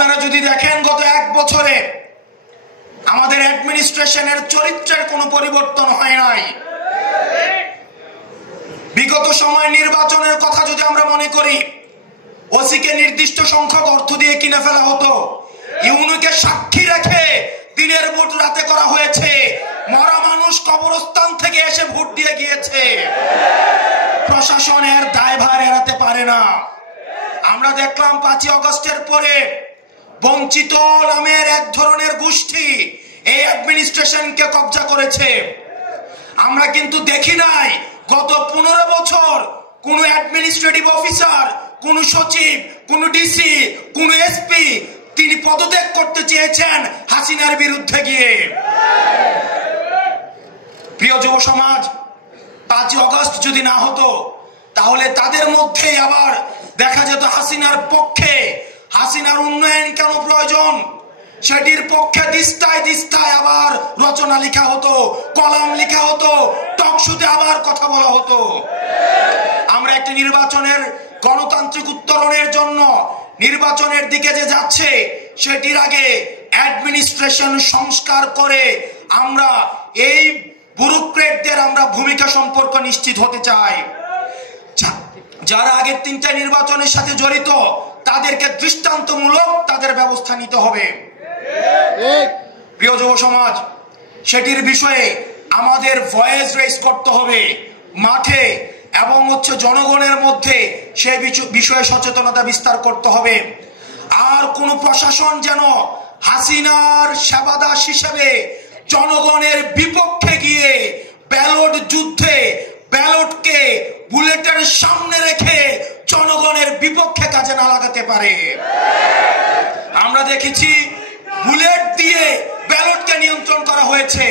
আপনারা যদি দেখেন গত 1 বছরে আমাদের অ্যাডমিনিস্ট্রেশনের চরিত্রের কোনো পরিবর্তন হয় নাই। বিগত সময় নির্বাচনের কথা যদি আমরা মনে করি, ওসিকে নির্দিষ্ট সংখ্যক অর্থ দিয়ে কিনে ফেলা হতো, ইউনুকে সাক্ষী রেখে দিনের ভোট রাতে করা হয়েছে, মরা মানুষ কবরস্থান থেকে এসে ভোট দিয়ে গিয়েছে। প্রশাসনের দায়ভার এড়াতে পারে না। আমরা দেখলাম 5ই আগস্টের পরে বঞ্চিত নামের এক ধরনের গোষ্ঠী এই অ্যাডমিনিস্ট্রেশনকে কব্জা করেছে। আমরা কিন্তু দেখি নাই গত 15 বছর কোন অ্যাডমিনিস্ট্রেটিভ অফিসার, কোন সচিব, কোন ডিসি, কোন এসপি তিনি পদত্যাগ করতে চেয়েছেন হাসিনার বিরুদ্ধে গিয়ে। প্রিয় যুব সমাজ, 5ই আগস্ট যদি না হতো তাহলে তাদের মধ্যে আবার দেখা যেত হাসিনার পক্ষে, হাসিনার উন্নয়ন কেন প্রয়োজন সেটির পক্ষে দিস্তায় দিস্তায় আবার রচনা লেখা হতো, কলাম লেখা হতো, টকশোতে আবার কথা বলা হতো। আমরা একটি নির্বাচনের গণতান্ত্রিক উত্তরণের জন্য নির্বাচনের দিকে যে যাচ্ছে সেটির আগে অ্যাডমিনিস্ট্রেশন সংস্কার করে আমরা এই ব্যুরোক্রেটদের আমরা ভূমিকা সম্পর্ক নিশ্চিত হতে চাই। যারা আগের 3টা নির্বাচনের সাথে জড়িত তাদেরকে দৃষ্টান্তমূলক তাদের ব্যবস্থা নিতে হবে। প্রিয় যুব সমাজ, সেটির বিষয়ে আমাদের ভয়েস রেজ করতে হবে মাঠে এবং জনগণের মধ্যে সেই বিষয়ে সচেতনতা বিস্তার করতে হবে। আর কোন প্রশাসন যেন হাসিনার সেবাদাস হিসেবে জনগণের বিপক্ষে গিয়ে ব্যালট যুদ্ধে ব্যালটকে বুলেটের সামনে রেখে জনগণের বিপক্ষে কাজে না লাগাতে পারে। আমরা দেখেছি বুলেট দিয়ে ব্যালটকে নিয়ন্ত্রণ করা হয়েছে।